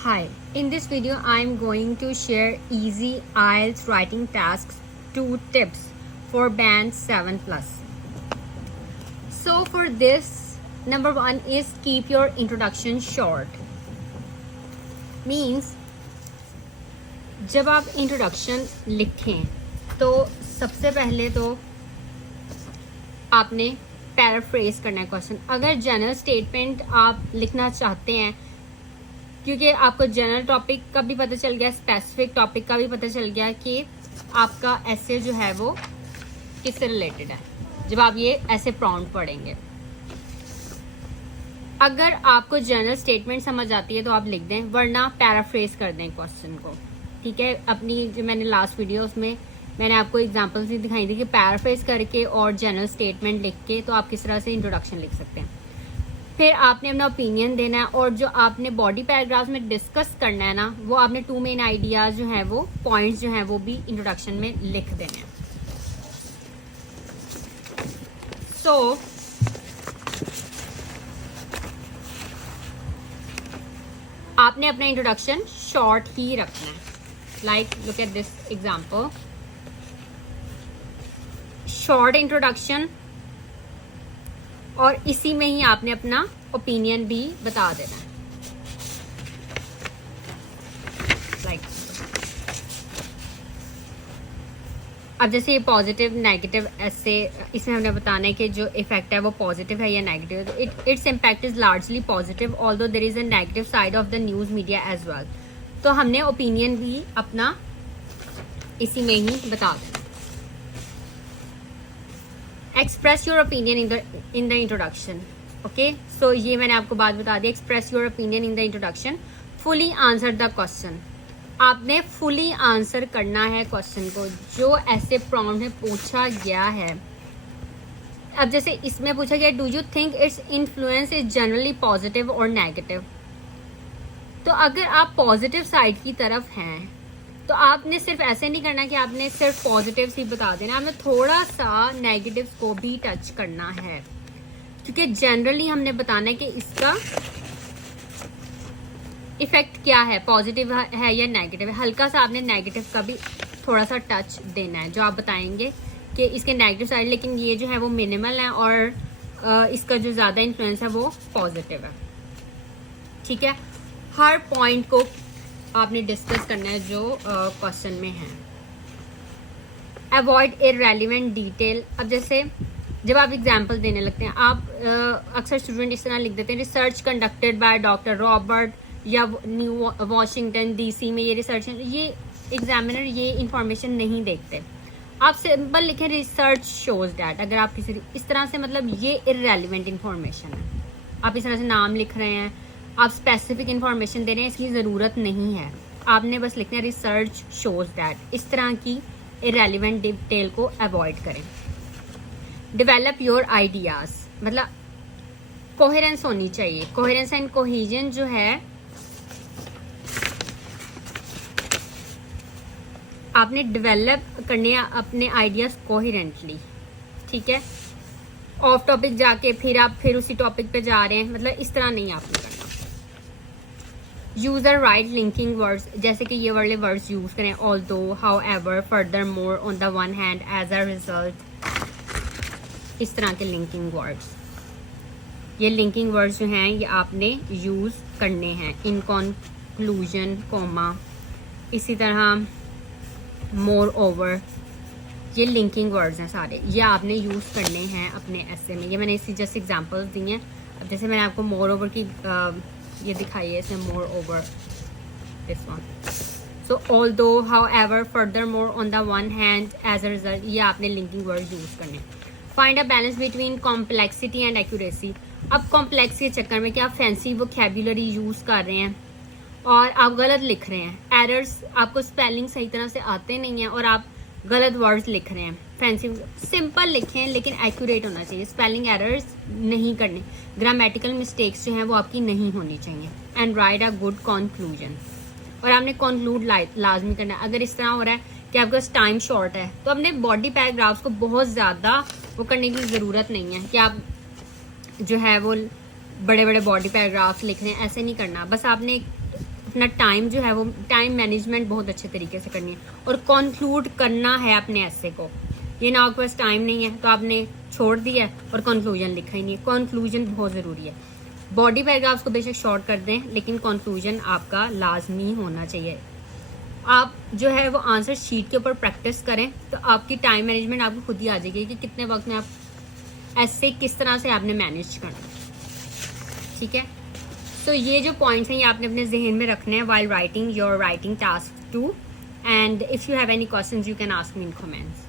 Hi, in this video I am going to share easy IELTS writing tasks 2 tips for band 7 plus. So for this, number 1 is keep your introduction short. Means जब आप introduction लिखें तो सबसे पहले तो आपने paraphrase करना है क्वेश्चन. अगर जनरल स्टेटमेंट आप लिखना चाहते हैं, क्योंकि आपको जनरल टॉपिक का भी पता चल गया, स्पेसिफिक टॉपिक का भी पता चल गया कि आपका ऐसे जो है वो किससे रिलेटेड है जब आप ये ऐसे प्रॉम्प्ट पढ़ेंगे. अगर आपको जनरल स्टेटमेंट समझ आती है तो आप लिख दें, वरना पैराफ्रेज कर दें क्वेश्चन को. ठीक है, अपनी जो मैंने लास्ट वीडियो उसमें मैंने आपको एग्जांपल्स भी दिखाई थी कि पैराफ्रेज करके और जनरल स्टेटमेंट लिख के तो आप किस तरह से इंट्रोडक्शन लिख सकते हैं. फिर आपने अपना ओपिनियन देना है और जो आपने बॉडी पैराग्राफ में डिस्कस करना है ना, वो आपने 2 मेन आइडियाज जो हैं वो पॉइंट्स जो हैं वो भी इंट्रोडक्शन में लिख देने हैं. सो आपने अपना इंट्रोडक्शन शॉर्ट ही रखना है. Like look at this example, short introduction, और इसी में ही आपने अपना ओपिनियन भी बता देना है. लाइक अब जैसे ये पॉजिटिव नेगेटिव, ऐसे इसमें हमने बताना है कि जो इफेक्ट है वो पॉजिटिव है या नेगेटिव. तो its impact is largely positive although there is a negative side of the news media as well. तो हमने ओपिनियन भी अपना इसी में ही बता देना. Express your opinion in the introduction. Okay, so ये मैंने आपको बात बता दी. Express your opinion in the introduction. Fully answer the question. आपने फुली आंसर करना है क्वेश्चन को जो ऐसे प्रॉम्प्ट में पूछा गया है. अब जैसे इसमें पूछा गया, do you think its influence is generally positive और नेगेटिव. तो अगर आप पॉजिटिव साइड की तरफ हैं तो आपने सिर्फ ऐसे नहीं करना कि आपने सिर्फ पॉजिटिव ही बता देना, आपने थोड़ा सा नेगेटिव को भी टच करना है, क्योंकि जनरली हमने बताना है कि इसका इफेक्ट क्या है, पॉजिटिव है या नेगेटिव है. हल्का सा आपने नेगेटिव का भी थोड़ा सा टच देना है, जो आप बताएंगे कि इसके नेगेटिव साइड, लेकिन ये जो है वो मिनिमल है और इसका जो ज़्यादा इन्फ्लुएंस है वो पॉजिटिव है. ठीक है, हर पॉइंट को आपने डिस्कस करना है जो क्वेश्चन में है. Avoid irrelevant detail. अब जैसे जब आप एग्जाम्पल देने लगते हैं, आप अक्सर स्टूडेंट इस तरह लिख देते हैं, research conducted by doctor Robert या न्यू वॉशिंगटन डीसी में ये रिसर्च है. ये एग्जामिनर ये इंफॉर्मेशन नहीं देखते. आप सिंपल लिखें, रिसर्च शोज डैट. अगर आप किसी इस तरह से, मतलब ये इररेलेवेंट इंफॉर्मेशन है, आप इस तरह से नाम लिख रहे हैं, आप स्पेसिफिक इंफॉर्मेशन दे रहे हैं, इसकी ज़रूरत नहीं है. आपने बस लिखना है रिसर्च शोज दैट. इस तरह की इररेलेवेंट डिटेल को अवॉइड करें. डेवलप योर आइडियाज, मतलब कोहेरेंस होनी चाहिए. कोहेरेंस एंड कोहेजन जो है आपने डेवलप करने अपने आइडियाज कोहेरेंटली. ठीक है, ऑफ टॉपिक जाके फिर उसी टॉपिक पे जा रहे हैं, मतलब इस तरह नहीं आपने करना. यूजर राइट लिंकिंग वर्ड्स, जैसे कि ये वाले वर्ड्स यूज करें, although, however, furthermore, on the one hand, as a result. इस तरह के लिंकिंग वर्ड्स, ये लिंकिंग वर्ड्स जो हैं ये आपने यूज करने हैं. इन कंक्लूजन, कोमा, इसी तरह मोर ओवर, ये लिंकिंग वर्ड्स हैं सारे, ये आपने यूज करने हैं अपने ऐसे में. ये मैंने इसी जस्ट एग्जांपल्स दी हैं. अब जैसे मैंने आपको मोर ओवर की ये दिखाई है, इसमें moreover, this one. So although, however, furthermore, on the one hand, as a result, ये आपने लिंकिंग वर्ड यूज करने. Find a balance between complexity and accuracy. अब कॉम्प्लेक्स के चक्कर में क्या आप फैंसी वोकैबुलरी यूज कर रहे हैं और आप गलत लिख रहे हैं. एरर्स, आपको स्पेलिंग सही तरह से आते नहीं है और आप गलत वर्ड्स लिख रहे हैं. फैंसी, सिंपल लिखें लेकिन एक्यूरेट होना चाहिए. स्पेलिंग एरर्स नहीं करने, ग्रामेटिकल मिस्टेक्स जो हैं वो आपकी नहीं होनी चाहिए. And right a good conclusion, और आपने कंक्लूड लाजमी करना है. अगर इस तरह हो रहा है कि आपका टाइम शॉर्ट है तो अपने बॉडी पैराग्राफ्स को बहुत ज़्यादा वो करने की ज़रूरत नहीं है कि आप जो है वो बड़े बड़े बॉडी पैराग्राफ्स लिख रहे हैं, ऐसे नहीं करना. बस आपने अपना टाइम जो है वो टाइम मैनेजमेंट बहुत अच्छे तरीके से करनी है और कंक्लूड करना है अपने ऐसे को। ये ना आपके पास टाइम नहीं है तो आपने छोड़ दिया और कंक्लूजन लिखा ही नहीं है। कंक्लूजन बहुत ज़रूरी है। बॉडी पैराग्राफ्स को बेशक शॉर्ट कर दें लेकिन कंक्लूजन आपका लाजमी होना चाहिए। आप जो है वो आंसर शीट के ऊपर प्रैक्टिस करें तो आपकी टाइम मैनेजमेंट आपको खुद ही आ जाएगी कि कितने वक्त में आप ऐसे किस तरह से आपने मैनेज करना। ठीक है, तो ये जो पॉइंट्स हैं ये आपने अपने जहन में रखने हैं while writing your writing task 2 and if you have any questions you can ask me in comments.